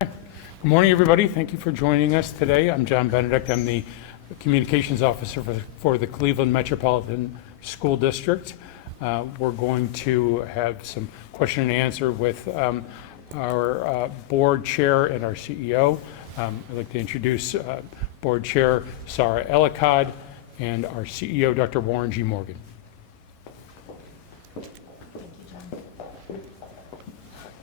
Good morning, everybody. Thank you for joining us today. I'm John Benedict. I'm the Communications Officer for the Cleveland Metropolitan School District. We're going to have some question and answer with our board chair and our CEO. I'd like to introduce board chair Sarah Ellicott and our CEO, Dr. Warren G. Morgan.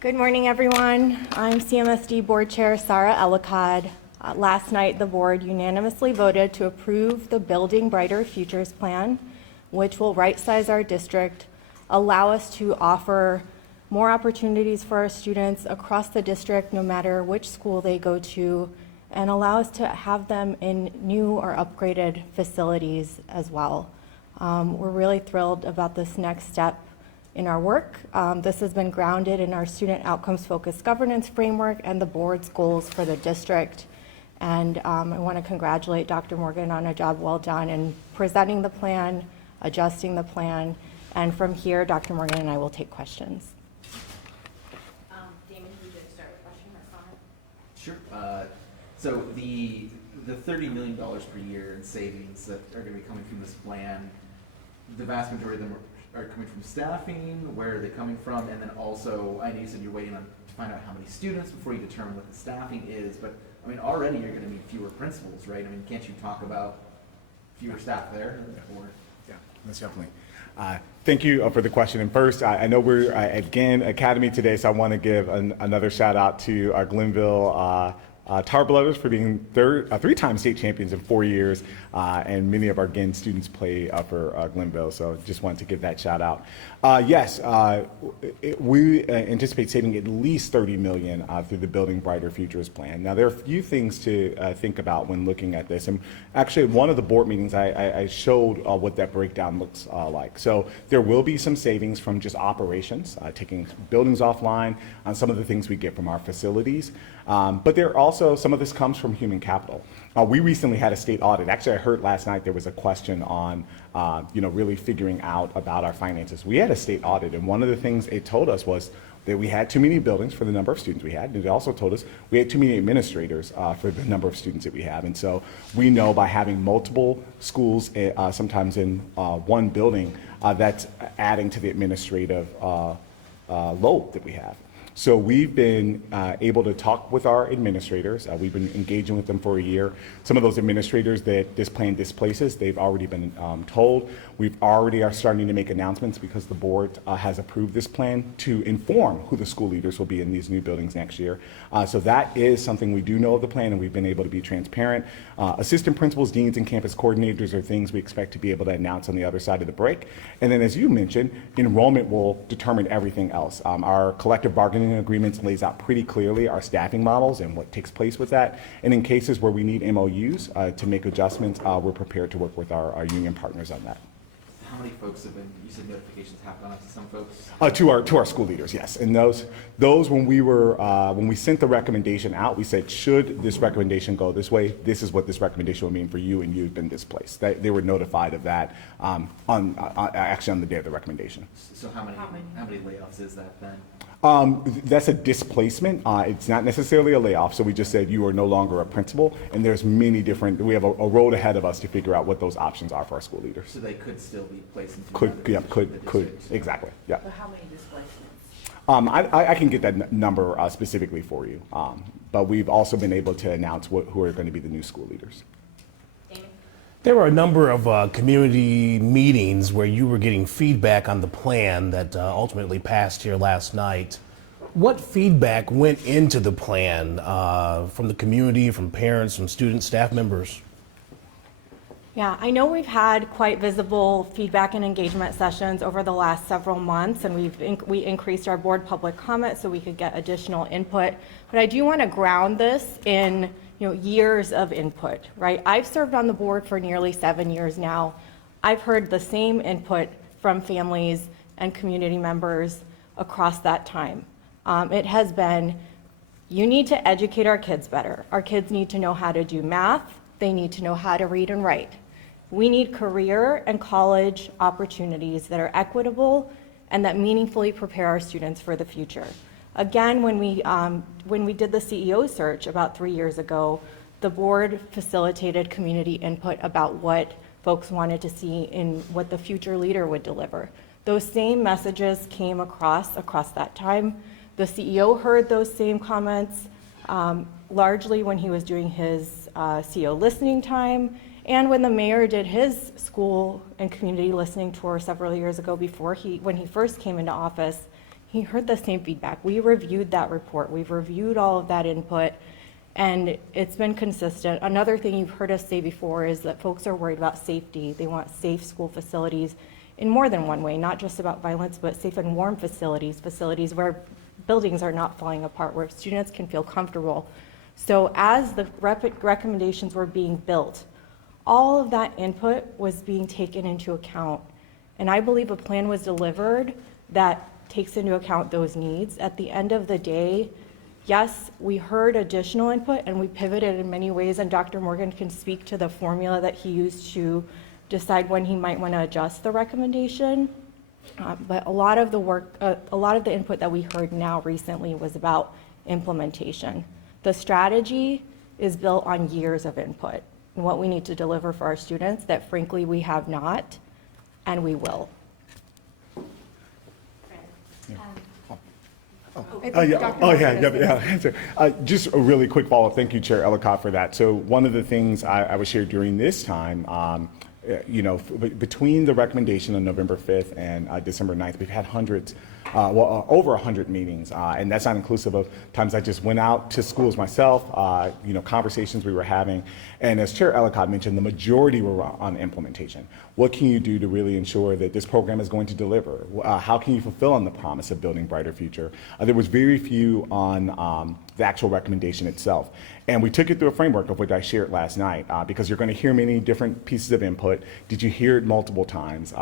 Good morning, everyone. I'm CMSD Board Chair Sarah Ellicott. Last night, the board unanimously voted to approve the Building Brighter Futures Plan, which will right-size our district, allow us to offer more opportunities for our students across the district, no matter which school they go to, and allow us to have them in new or upgraded facilities as well. We're really thrilled about this next step in our work. This has been grounded in our student outcomes-focused governance framework and the board's goals for the district. And I want to congratulate Dr. Morgan on a job well done in presenting the plan, adjusting the plan, and from here, Dr. Morgan and I will take questions. Damon, would you start with a question or comment? Sure. So the $30 million per year in savings that are going to be coming from this plan, the vast majority of them are coming from staffing. Where are they coming from? And then also, I know you said you're waiting to find out how many students before you determine what the staffing is, but I mean, already you're going to need fewer principals, right? I mean, can't you talk about fewer staff there? Yeah, most definitely. Thank you for the question. And first, I know we're at Gann Academy today, so I want to give another shout out to our Glenville Tar Blooders for being three-time state champions in 4 years, and many of our Gann students play for Glenville, so just wanted to give that shout out. Yes, we anticipate saving at least $30 million through the Building Brighter Futures plan. Now, there are a few things to think about when looking at this, and actually at one of the board meetings I showed what that breakdown looks like. So there will be some savings from just operations, taking buildings offline, on some of the things we get from our facilities, but there also some of this comes from human capital. We recently had a state audit. Actually, I heard last night there was a question on, really figuring out about our finances. We had a state audit, and one of the things it told us was that we had too many buildings for the number of students we had. And it also told us we had too many administrators for the number of students that we have. And so we know by having multiple schools, sometimes in one building, that's adding to the administrative load that we have. So we've been able to talk with our administrators. We've been engaging with them for a year. Some of those administrators that this plan displaces, they've already been told. We've already are starting to make announcements because the board has approved this plan to inform who the school leaders will be in these new buildings next year. So that is something we do know of the plan, and we've been able to be transparent. Assistant principals, deans, and campus coordinators are things we expect to be able to announce on the other side of the break. And then, as you mentioned, enrollment will determine everything else. Our collective bargaining agreements lays out pretty clearly our staffing models and what takes place with that. And in cases where we need MOUs to make adjustments, we're prepared to work with our union partners on that. How many folks have been, you said notifications have gone out to some folks? To our school leaders, yes. And those when we sent the recommendation out, we said, should this recommendation go this way, this is what this recommendation will mean for you, and you've been displaced. They were notified of that actually on the day of the recommendation. So how many layoffs is that then? That's a displacement. It's not necessarily a layoff. So we just said you are no longer a principal, and there's many different. We have a road ahead of us to figure out what those options are for our school leaders. So they could still be placed into could exactly, yeah. So how many displacements? I can get that number specifically for you, but we've also been able to announce who are going to be the new school leaders. There were a number of community meetings where you were getting feedback on the plan that ultimately passed here last night. What feedback went into the plan from the community, from parents, from students, staff members? Yeah, I know we've had quite visible feedback and engagement sessions over the last several months, and we increased our board public comment so we could get additional input. But I do want to ground this in years of input, right? I've served on the board for nearly 7 years now. I've heard the same input from families and community members across that time. It has been, you need to educate our kids better. Our kids need to know how to do math. They need to know how to read and write. We need career and college opportunities that are equitable and that meaningfully prepare our students for the future. Again, when we did the CEO search about 3 years ago, the board facilitated community input about what folks wanted to see in what the future leader would deliver. Those same messages came across that time. The CEO heard those same comments largely when he was doing his CEO listening time, and when the mayor did his school and community listening tour several years ago when he first came into office, he heard the same feedback. We reviewed that report. We've reviewed all of that input, and it's been consistent. Another thing you've heard us say before is that folks are worried about safety. They want safe school facilities in more than one way, not just about violence, but safe and warm facilities, facilities where buildings are not falling apart, where students can feel comfortable. So as the recommendations were being built, all of that input was being taken into account. And I believe a plan was delivered that takes into account those needs. At the end of the day, yes, we heard additional input and we pivoted in many ways, and Dr. Morgan can speak to the formula that he used to decide when he might want to adjust the recommendation. But a lot of the input that we heard now recently was about implementation. The strategy is built on years of input and what we need to deliver for our students that frankly we have not, and we will. Just a really quick follow-up. Thank you, Chair Ellicott, for that. So one of the things I was shared during this time, between the recommendation on November 5th and December 9th, we've had hundreds, over 100 meetings, and that's not inclusive of times I just went out to schools myself, conversations we were having, and as Chair Ellicott mentioned, the majority were on implementation. What can you do to really ensure that this program is going to deliver? How can you fulfill on the promise of building a brighter future? There was very few on the actual recommendation itself. And we took it through a framework of what I shared last night, because you're going to hear many different pieces of input. Did you hear it multiple times?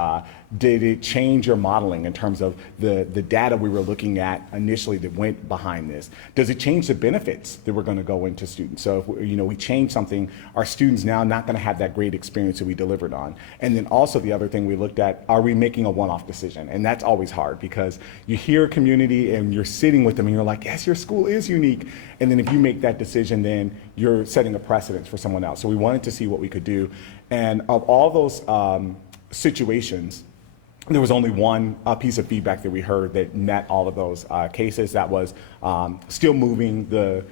Did it change your modeling in terms of the data we were looking at initially that went behind this? Does it change the benefits that we're going to go into students? So if we change something, are students now not going to have that great experience that we delivered on? And then also the other thing we looked at, are we making a one-off decision? And that's always hard because you hear a community and you're sitting with them and you're like, yes, your school is unique. And then if you make that decision, then you're setting a precedent for someone else. So we wanted to see what we could do. And of all those situations, there was only one piece of feedback that we heard that met all of those cases. That was still moving the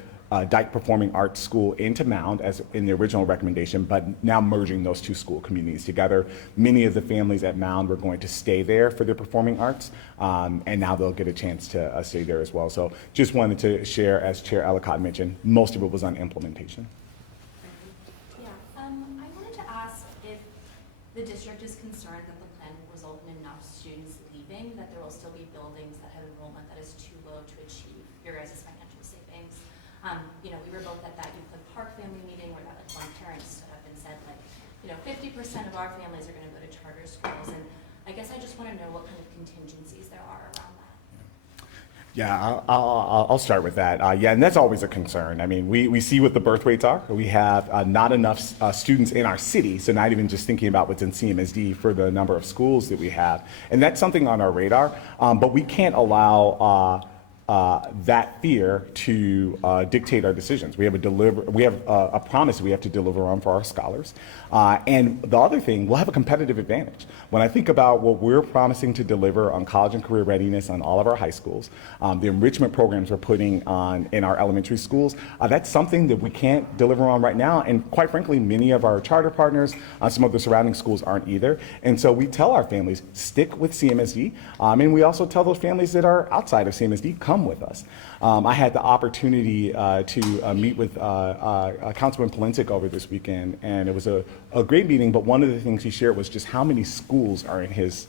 Dyke Performing Arts School into Mound as in the original recommendation, but now merging those two school communities together. Many of the families at Mound were going to stay there for their performing arts, and now they'll get a chance to stay there as well. So just wanted to share, as Chair Ellicott mentioned, most of it was on implementation. Yeah, I wanted to ask if the district is concerned that the plan will result in enough students leaving, that there will still be buildings that have enrollment that is too low to achieve your guys' financial savings. We were both at that Youth Club Park family meeting where that one parent stood up and said 50% of our families are going to go to charter schools, and I guess I just want to know what kind of contingencies there are around that. Yeah, I'll start with that. And that's always a concern. I mean, we see what the birth rates are. We have not enough students in our city, so not even just thinking about what's in CMSD for the number of schools that we have. And that's something on our radar, but we can't allow that fear to dictate our decisions. We have a promise we have to deliver on for our scholars. And the other thing, we'll have a competitive advantage. When I think about what we're promising to deliver on college and career readiness on all of our high schools, the enrichment programs we're putting on in our elementary schools, that's something that we can't deliver on right now. And quite frankly, many of our charter partners, some of the surrounding schools aren't either. And so we tell our families, stick with CMSD. And we also tell those families that are outside of CMSD, come with us. I had the opportunity to meet with Councilman Polensik over this weekend, and it was a great meeting, but one of the things he shared was just how many schools are in his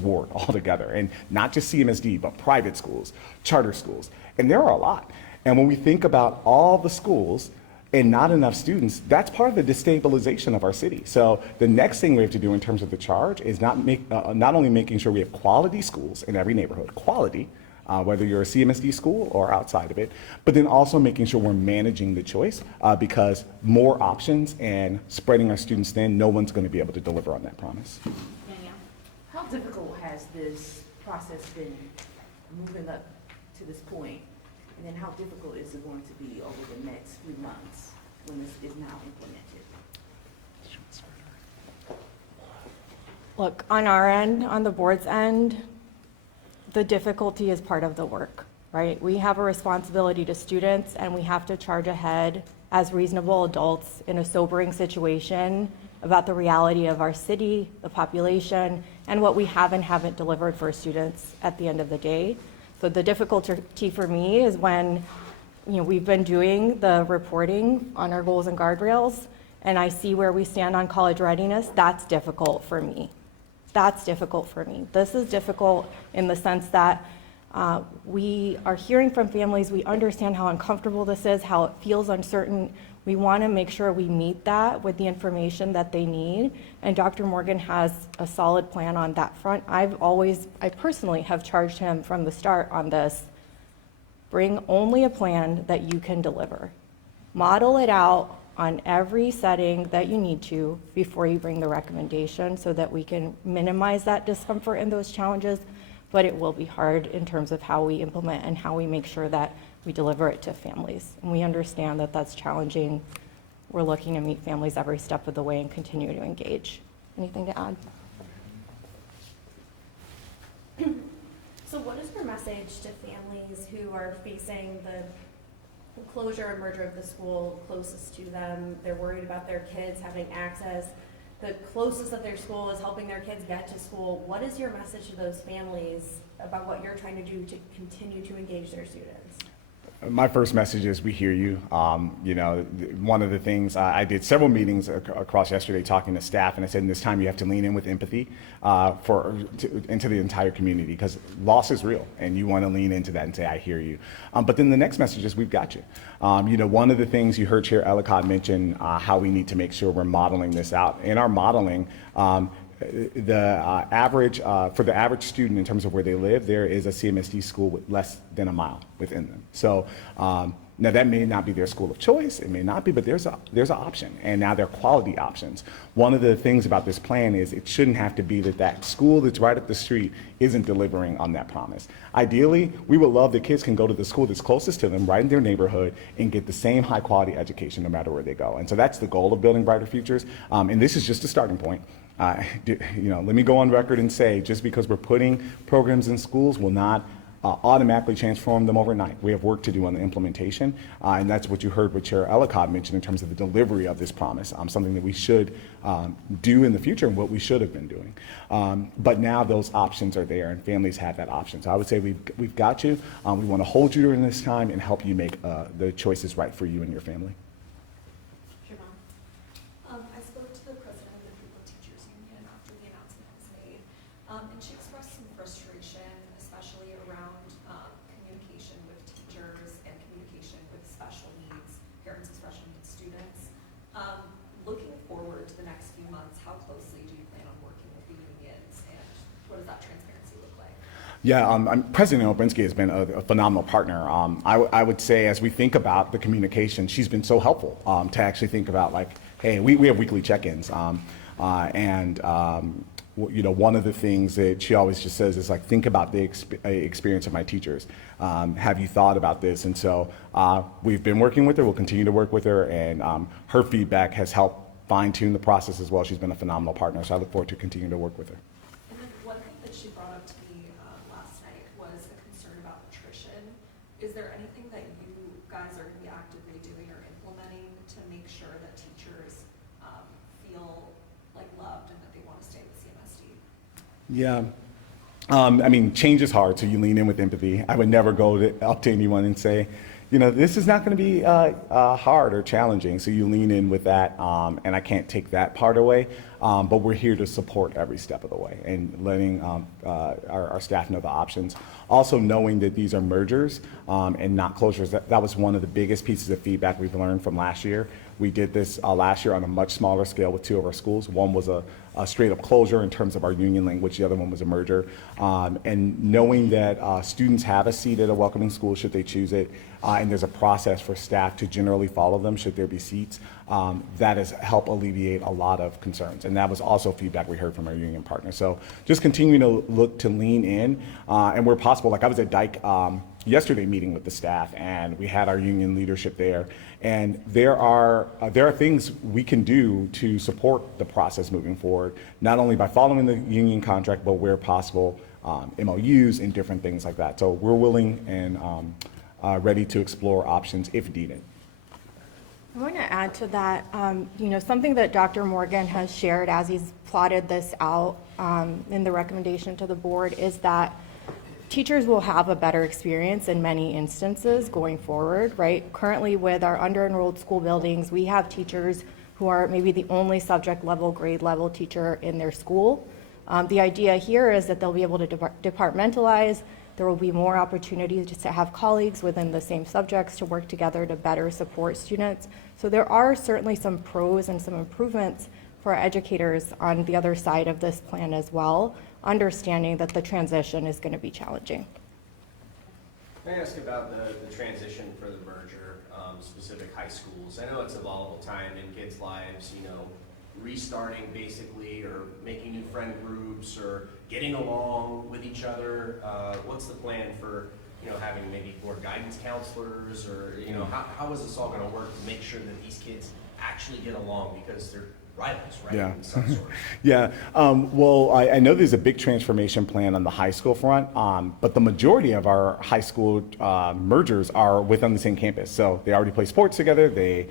ward altogether, and not just CMSD, but private schools, charter schools, and there are a lot. And when we think about all the schools and not enough students, that's part of the destabilization of our city. So the next thing we have to do in terms of the charge is not only making sure we have quality schools in every neighborhood, quality, whether you're a CMSD school or outside of it, but then also making sure we're managing the choice because more options and spreading our students thin, no one's going to be able to deliver on that promise. How difficult has this process been moving up to this point? And then how difficult is it going to be over the next few months when this is now implemented? Look, on our end, on the board's end, the difficulty is part of the work, right? We have a responsibility to students, and we have to charge ahead as reasonable adults in a sobering situation about the reality of our city, the population, and what we have and haven't delivered for students at the end of the day. So the difficulty for me is when, we've been doing the reporting on our goals and guardrails, and I see where we stand on college readiness. That's difficult for me. That's difficult for me. This is difficult in the sense that we are hearing from families. We understand how uncomfortable this is, how it feels uncertain. We want to make sure we meet that with the information that they need. And Dr. Morgan has a solid plan on that front. I personally have charged him from the start on this. Bring only a plan that you can deliver. Model it out on every setting that you need to before you bring the recommendation so that we can minimize that discomfort and those challenges. But it will be hard in terms of how we implement and how we make sure that we deliver it to families. And we understand that that's challenging. We're looking to meet families every step of the way and continue to engage. Anything to add? So what is your message to families who are facing the closure and merger of the school closest to them? They're worried about their kids having access. The closest of their school is helping their kids get to school. What is your message to those families about what you're trying to do to continue to engage their students? My first message is we hear you. One of the things I did several meetings across yesterday talking to staff, and I said, in this time you have to lean in with empathy into the entire community, because loss is real, and you want to lean into that and say, I hear you. But then the next message is we've got you. One of the things you heard Chair Ellicott mention, how we need to make sure we're modeling this out. In our modeling, the average student in terms of where they live, there is a CMSD school with less than a mile within them. So now that may not be their school of choice, it may not be, but there's an option, and now they're quality options. One of the things about this plan is it shouldn't have to be that school that's right up the street isn't delivering on that promise. Ideally, we would love that kids can go to the school that's closest to them, right in their neighborhood, and get the same high quality education no matter where they go. And so that's the goal of Building Brighter Futures, and this is just a starting point. Let me go on record and say, just because we're putting programs in schools will not automatically transform them overnight. We have work to do on the implementation, and that's what you heard what Chair Ellicott mentioned in terms of the delivery of this promise, something that we should do in the future and what we should have been doing. But now those options are there, and families have that option. So I would say we've got you. We want to hold you during this time and help you make the choices right for you and your family. I spoke to the president of the Pupil Teachers Union after the announcement was made, and she expressed some frustration, especially around communication with teachers and communication with special needs, parents of special needs students. Looking forward to the next few months, how closely do you plan on working with the unions, and what does that transparency look like? Yeah, President Obrinsky has been a phenomenal partner. I would say, as we think about the communication, she's been so helpful to actually think about, like, hey, we have weekly check-ins, and one of the things that she always just says is, like, think about the experience of my teachers. Have you thought about this? And so we've been working with her. We'll continue to work with her, and her feedback has helped fine-tune the process as well. She's been a phenomenal partner, so I look forward to continuing to work with her. And then one thing that she brought up to me last night was a concern about attrition. Is there anything that you guys are going to be actively doing or implementing to make sure that teachers feel like loved and that they want to stay with CMSD? Yeah. Change is hard, so you lean in with empathy. I would never go up to anyone and say, this is not going to be hard or challenging, so you lean in with that, and I can't take that part away, but we're here to support every step of the way and letting our staff know the options. Also knowing that these are mergers and not closures. That was one of the biggest pieces of feedback we've learned from last year. We did this last year on a much smaller scale with two of our schools. One was a straight up closure in terms of our union language. The other one was a merger. And knowing that students have a seat at a welcoming school should they choose it, and there's a process for staff to generally follow them should there be seats, that has helped alleviate a lot of concerns. And that was also feedback we heard from our union partners. So just continuing to look to lean in, and where possible, like I was at Dyke yesterday meeting with the staff, and we had our union leadership there. And there are things we can do to support the process moving forward, not only by following the union contract, but where possible, MOUs and different things like that. So we're willing and ready to explore options if needed. I want to add to that, something that Dr. Morgan has shared as he's plotted this out in the recommendation to the board is that teachers will have a better experience in many instances going forward, right? Currently with our under-enrolled school buildings, we have teachers who are maybe the only subject level, grade level teacher in their school. The idea here is that they'll be able to departmentalize. There will be more opportunities to have colleagues within the same subjects to work together to better support students. So there are certainly some pros and some improvements for educators on the other side of this plan as well, understanding that the transition is going to be challenging. Can I ask about the transition for the merger, specific high schools? I know it's a volatile time in kids' lives, restarting basically, or making new friend groups, or getting along with each other. What's the plan for, having maybe more guidance counselors, or, how is this all going to work to make sure that these kids actually get along, because they're rivals, right? Yeah. In some sort. Yeah. Well, I know there's a big transformation plan on the high school front, but the majority of our high school mergers are within the same campus. So they already play sports together. They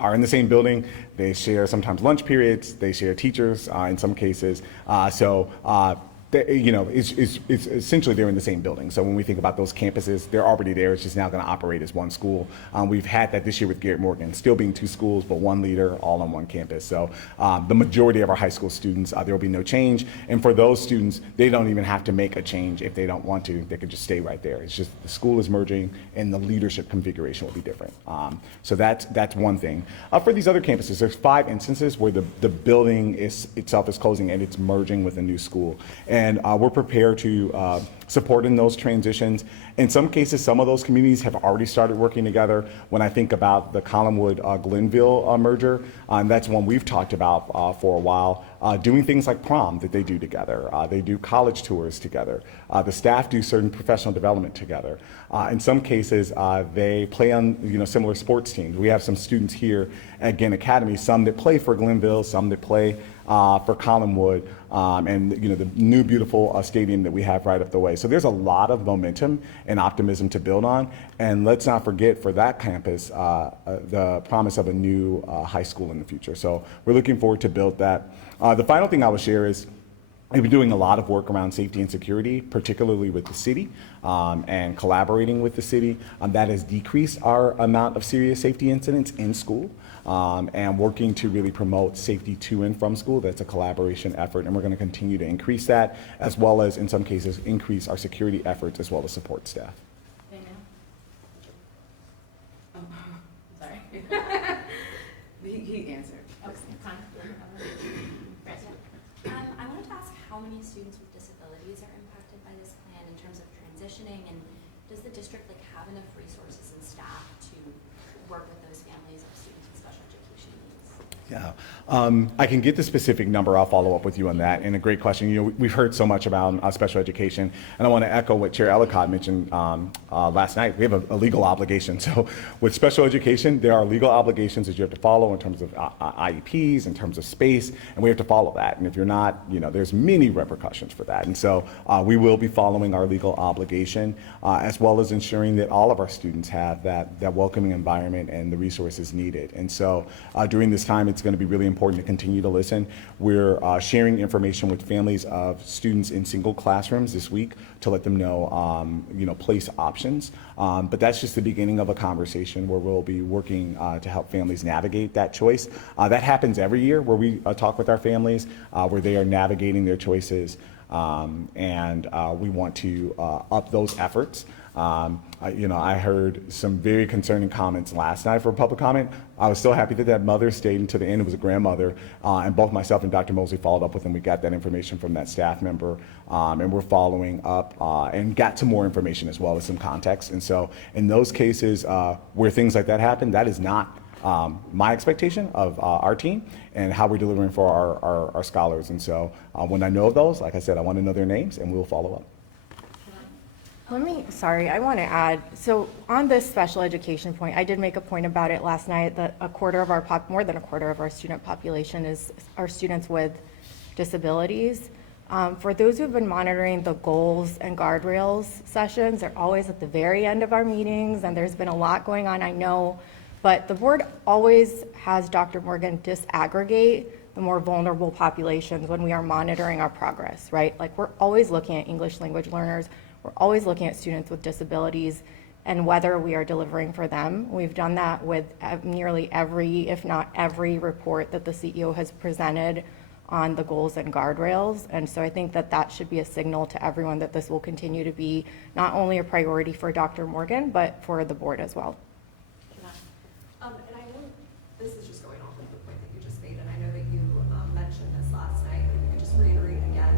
are in the same building. They share sometimes lunch periods. They share teachers in some cases. It's essentially they're in the same building. So when we think about those campuses, they're already there. It's just now going to operate as one school. We've had that this year with Garrett Morgan, still being two schools, but one leader, all on one campus. So the majority of our high school students, there will be no change. And for those students, they don't even have to make a change if they don't want to. They could just stay right there. It's just the school is merging and the leadership configuration will be different. So that's one thing. For these other campuses, there's 5 instances where the building itself is closing and it's merging with a new school. And we're prepared to support in those transitions. In some cases, some of those communities have already started working together. When I think about the Collinwood-Glenville merger, that's one we've talked about for a while, doing things like prom that they do together. They do college tours together. The staff do certain professional development together. In some cases, they play on similar sports teams. We have some students here at Gann Academy, some that play for Glenville, some that play for Collinwood, and the new beautiful stadium that we have right up the way. So there's a lot of momentum and optimism to build on. And let's not forget for that campus, the promise of a new high school in the future. So we're looking forward to build that. The final thing I will share is we've been doing a lot of work around safety and security, particularly with the city, and collaborating with the city. That has decreased our amount of serious safety incidents in school, and working to really promote safety to and from school. That's a collaboration effort, and we're going to continue to increase that, as well as, in some cases, increase our security efforts as well as support staff. Sorry. He answered. I wanted to ask how many students with disabilities are impacted by this plan in terms of transitioning, and does the district have enough resources and staff to work with those families of students with special education needs? Yeah, I can get the specific number. I'll follow up with you on that. And a great question. We've heard so much about special education, and I want to echo what Chair Ellicott mentioned last night. We have a legal obligation. So with special education, there are legal obligations that you have to follow in terms of IEPs, in terms of space, and we have to follow that. And if you're not, there's many repercussions for that. And so we will be following our legal obligation, as well as ensuring that all of our students have that welcoming environment and the resources needed. And so during this time, it's going to be really important to continue to listen. We're sharing information with families of students in single classrooms this week to let them know, place options. But that's just the beginning of a conversation where we'll be working to help families navigate that choice. That happens every year where we talk with our families, where they are navigating their choices, and we want to up those efforts. I heard some very concerning comments last night for public comment. I was so happy that mother stayed until the end. It was a grandmother, and both myself and Dr. Mosley followed up with them. We got that information from that staff member, and we're following up and got some more information as well as some context. And so in those cases where things like that happen, that is not my expectation of our team and how we're delivering for our scholars. And so when I know of those, like I said, I want to know their names and we'll follow up. Sorry, I want to add, so on this special education point, I did make a point about it last night, that more than a quarter of our student population are students with disabilities. For those who've been monitoring the goals and guardrails sessions, they're always at the very end of our meetings, and there's been a lot going on, I know, but the board always has Dr. Morgan disaggregate the more vulnerable populations when we are monitoring our progress, right? Like, we're always looking at English language learners, we're always looking at students with disabilities and whether we are delivering for them. We've done that with nearly every, if not every, report that the CEO has presented on the goals and guardrails. And so I think that that should be a signal to everyone that this will continue to be not only a priority for Dr. Morgan, but for the board as well. And I know this is just going off of the point that you just made, and I know that you mentioned this last night, but if you could just reiterate again,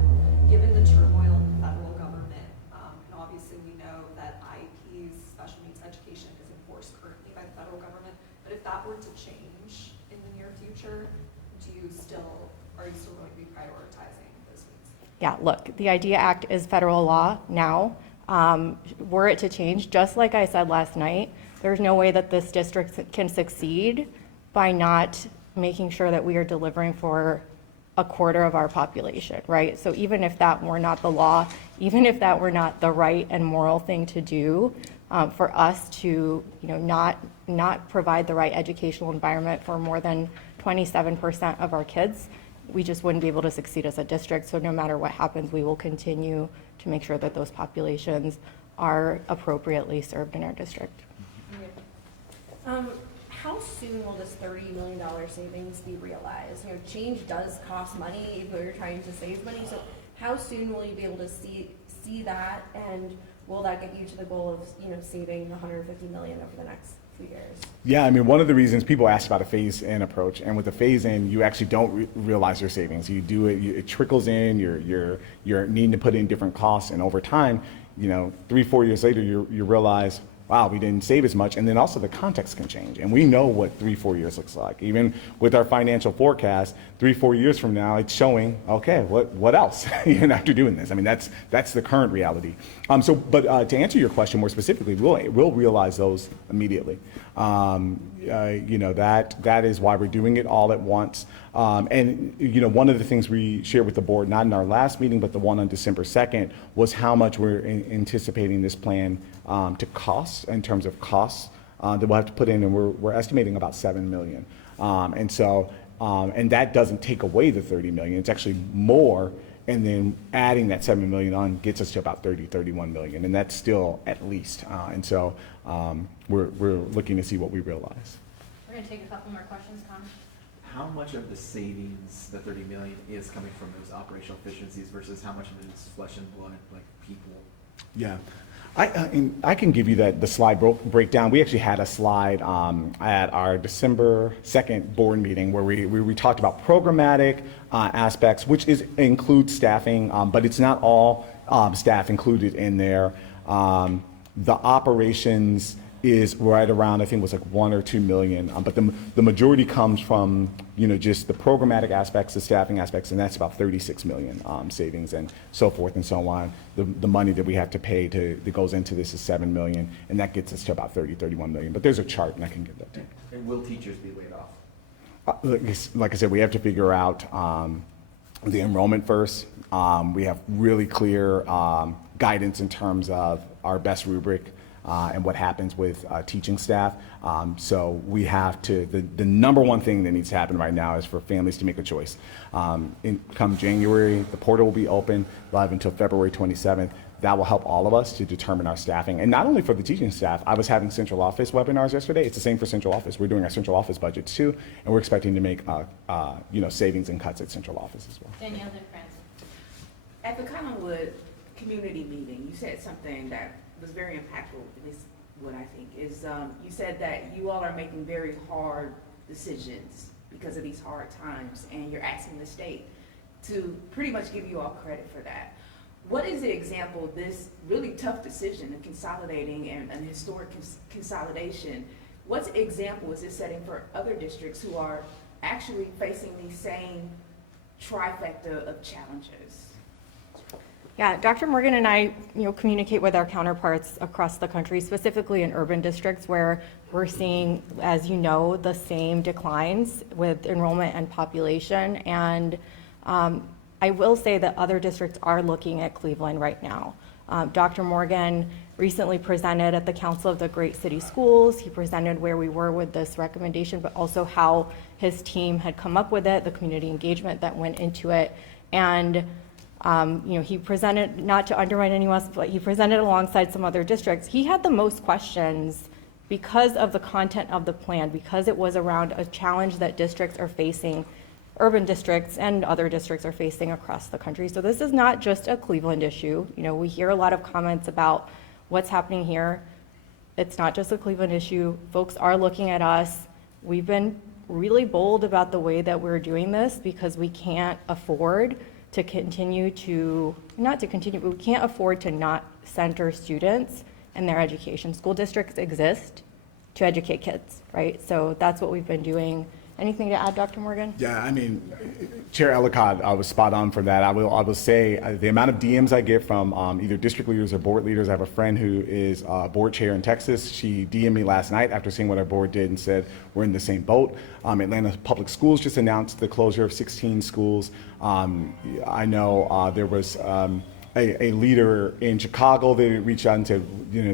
given the turmoil in the federal government, and obviously we know that IEPs, special needs education, is enforced currently by the federal government, but if that were to change in the near future, are you still going to be prioritizing those needs? Yeah, look, the IDEA Act is federal law now. Were it to change, just like I said last night, there's no way that this district can succeed by not making sure that we are delivering for a quarter of our population, right? So even if that were not the law, even if that were not the right and moral thing to do, for us to not provide the right educational environment for more than 27% of our kids, we just wouldn't be able to succeed as a district. So no matter what happens, we will continue to make sure that those populations are appropriately served in our district. How soon will this $30 million savings be realized? Change does cost money, even though you're trying to save money. So how soon will you be able to see that, and will that get you to the goal of saving $150 million over the next few years? Yeah, I mean, one of the reasons people ask about a phase-in approach, and with the phase-in, you actually don't realize your savings. You do it, it trickles in. You're needing to put in different costs, and over time, 3-4 years later, you realize, wow, we didn't save as much, and then also the context can change. And we know what 3-4 years looks like. Even with our financial forecast, 3-4 years from now, it's showing, okay, what else after doing this? I mean, that's the current reality. But to answer your question more specifically, we'll realize those immediately. That is why we're doing it all at once. And one of the things we shared with the board, not in our last meeting, but the one on December 2nd, was how much we're anticipating this plan to cost, in terms of costs that we'll have to put in, and we're estimating about $7 million. And that doesn't take away the $30 million. It's actually more, and then adding that $7 million on gets us to about $31 million, and that's still at least. We're looking to see what we realize. We're going to take a couple more questions, Connor. How much of the savings, the 30 million, is coming from those operational efficiencies versus how much of it is flesh and blood, like people? Yeah. I can give you the slide breakdown. We actually had a slide at our December 2nd board meeting where we talked about programmatic aspects, which includes staffing, but it's not all staff included in there. The operations is right around, I think it was like $1 or $2 million, but the majority comes from just the programmatic aspects, the staffing aspects, and that's about 36 million savings and so forth and so on. The money that we have to pay that goes into this is 7 million, and that gets us to about 31 million. But there's a chart, and I can give that to you. And will teachers be laid off? Like I said, we have to figure out the enrollment first. We have really clear guidance in terms of our best rubric and what happens with teaching staff. So we have to, the number one thing that needs to happen right now is for families to make a choice. Come January, the portal will be open. We'll have until February 27th. That will help all of us to determine our staffing. And not only for the teaching staff, I was having central office webinars yesterday. It's the same for central office. We're doing our central office budgets too, and we're expecting to make savings and cuts at central office as well. Danielle, then Francis. At the Commonwood community meeting, you said something that was very impactful, at least what I think, is you said that you all are making very hard decisions because of these hard times, and you're asking the state to pretty much give you all credit for that. What is the example of this really tough decision of consolidating and an historic consolidation? What example is this setting for other districts who are actually facing these same trifecta of challenges? Yeah, Dr. Morgan and I, communicate with our counterparts across the country, specifically in urban districts where we're seeing, as you know, the same declines with enrollment and population. And I will say that other districts are looking at Cleveland right now. Dr. Morgan recently presented at the Council of the Great City Schools. He presented where we were with this recommendation, but also how his team had come up with it, the community engagement that went into it. And he presented, not to undermine anyone else, but he presented alongside some other districts. He had the most questions because of the content of the plan, because it was around a challenge that districts are facing, urban districts and other districts are facing across the country. So this is not just a Cleveland issue. We hear a lot of comments about what's happening here. It's not just a Cleveland issue. Folks are looking at us. We've been really bold about the way that we're doing this because we can't afford to continue to, not to continue, but we can't afford to not center students and their education. School districts exist to educate kids, right? So that's what we've been doing. Anything to add, Dr. Morgan? Yeah, I mean, Chair Ellicott was spot on for that. I will say the amount of DMs I get from either district leaders or board leaders. I have a friend who is board chair in Texas. She DM'd me last night after seeing what our board did and said we're in the same boat. Atlanta Public Schools just announced the closure of 16 schools. I know there was a leader in Chicago that reached out and said,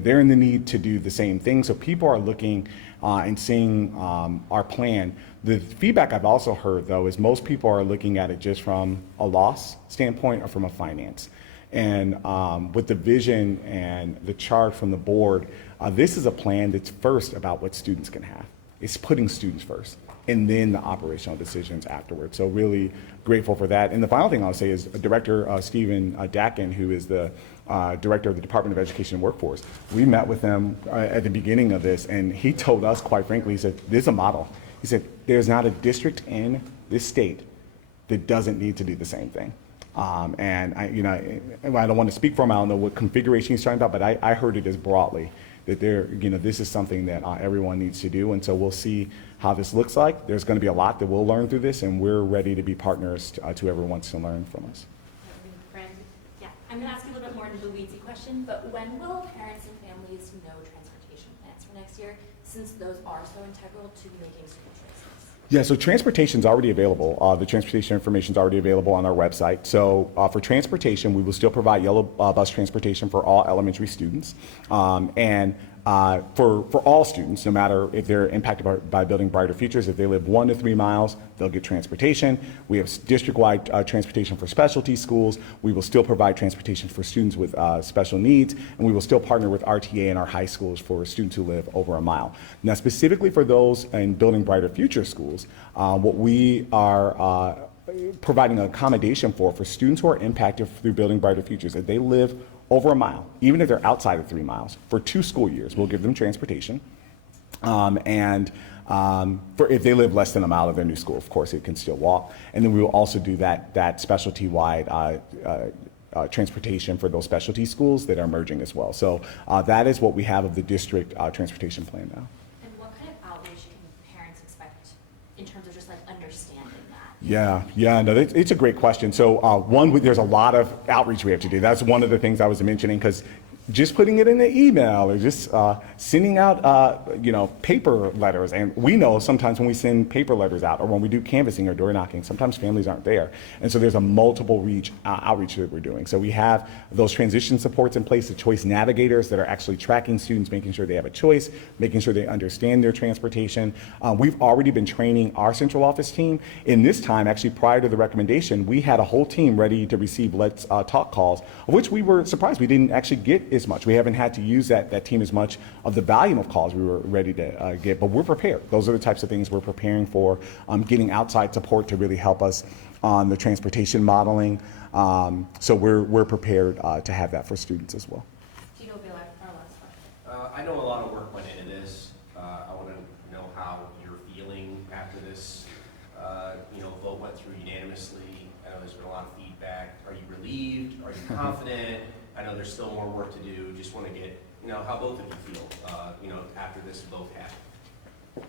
they're in the need to do the same thing. So people are looking and seeing our plan. The feedback I've also heard, though, is most people are looking at it just from a loss standpoint or from a finance. And with the vision and the charge from the board, this is a plan that's first about what students can have. It's putting students first, and then the operational decisions afterwards. So really grateful for that. And the final thing I'll say is Director Stephen Dakin, who is the Director of the Department of Education and Workforce. We met with him at the beginning of this, and he told us, quite frankly, he said, this is a model. He said, there's not a district in this state that doesn't need to do the same thing. And I don't want to speak for him. I don't know what configuration he's talking about, but I heard it as broadly that this is something that everyone needs to do. And so we'll see how this looks like. There's going to be a lot that we'll learn through this, and we're ready to be partners to whoever wants to learn from us. Yeah, I'm going to ask you a little bit more into the weedsy question, but when will parents and families know transportation plans for next year, since those are so integral to making school choices? Yeah, so transportation's already available. The transportation information is already available on our website. So for transportation, we will still provide yellow bus transportation for all elementary students. And for all students, no matter if they're impacted by Building Brighter Futures, if they live 1 to 3 miles, they'll get transportation. We have district-wide transportation for specialty schools. We will still provide transportation for students with special needs, and we will still partner with RTA in our high schools for students who live over 1 mile. Now, specifically for those in Building Brighter Future schools, what we are providing an accommodation for students who are impacted through Building Brighter Futures, if they live over 1 mile, even if they're outside of 3 miles, for 2 school years, we'll give them transportation. For if they live less than 1 mile of their new school, of course, it can still walk. And then we will also do that specialty-wide transportation for those specialty schools that are merging as well. So that is what we have of the district transportation plan now. And what kind of outreach can parents expect in terms of just like understanding that? Yeah, no, it's a great question. So there's a lot of outreach we have to do. That's one of the things I was mentioning, because just putting it in the email or just sending out, paper letters. And we know sometimes when we send paper letters out or when we do canvassing or door knocking, sometimes families aren't there. And so there's a multiple outreach that we're doing. So we have those transition supports in place, the choice navigators that are actually tracking students, making sure they have a choice, making sure they understand their transportation. We've already been training our central office team. In this time, actually prior to the recommendation, we had a whole team ready to receive Let's Talk calls, of which we were surprised we didn't actually get as much. We haven't had to use that team as much of the volume of calls we were ready to get, but we're prepared. Those are the types of things we're preparing for, getting outside support to really help us on the transportation modeling. So we're prepared to have that for students as well. Do you know, Bill, our last question? I know a lot of work went into this. I want to know how you're feeling after this, vote went through unanimously. I know there's been a lot of feedback. Are you relieved? Are you confident? I know there's still more work to do. Just want to get, how both of you feel, after this vote happened.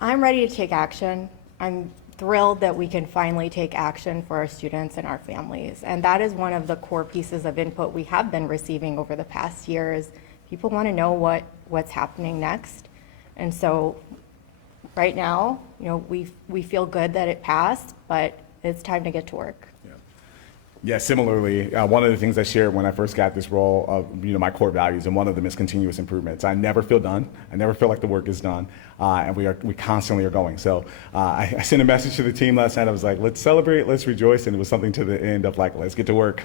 I'm ready to take action. I'm thrilled that we can finally take action for our students and our families. And that is one of the core pieces of input we have been receiving over the past years. People want to know what's happening next. And so right now, we feel good that it passed, but it's time to get to work. Yeah, similarly, one of the things I shared when I first got this role of, my core values, and one of them is continuous improvements. I never feel done. I never feel like the work is done, and we constantly are going. So I sent a message to the team last night. I was like, let's celebrate, let's rejoice, and it was something to the end of like, let's get to work.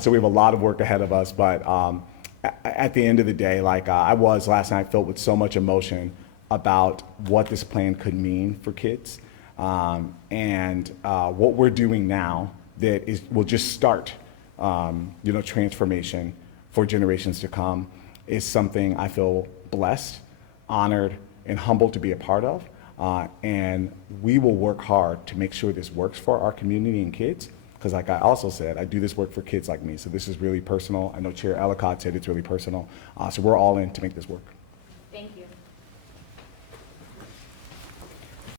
So we have a lot of work ahead of us, but at the end of the day, I was last night filled with so much emotion about what this plan could mean for kids, and what we're doing now that will just start, transformation for generations to come is something I feel blessed, honored, and humbled to be a part of. And we will work hard to make sure this works for our community and kids. Because like I also said, I do this work for kids like me. So this is really personal. I know Chair Ellicott said it's really personal. So we're all in to make this work.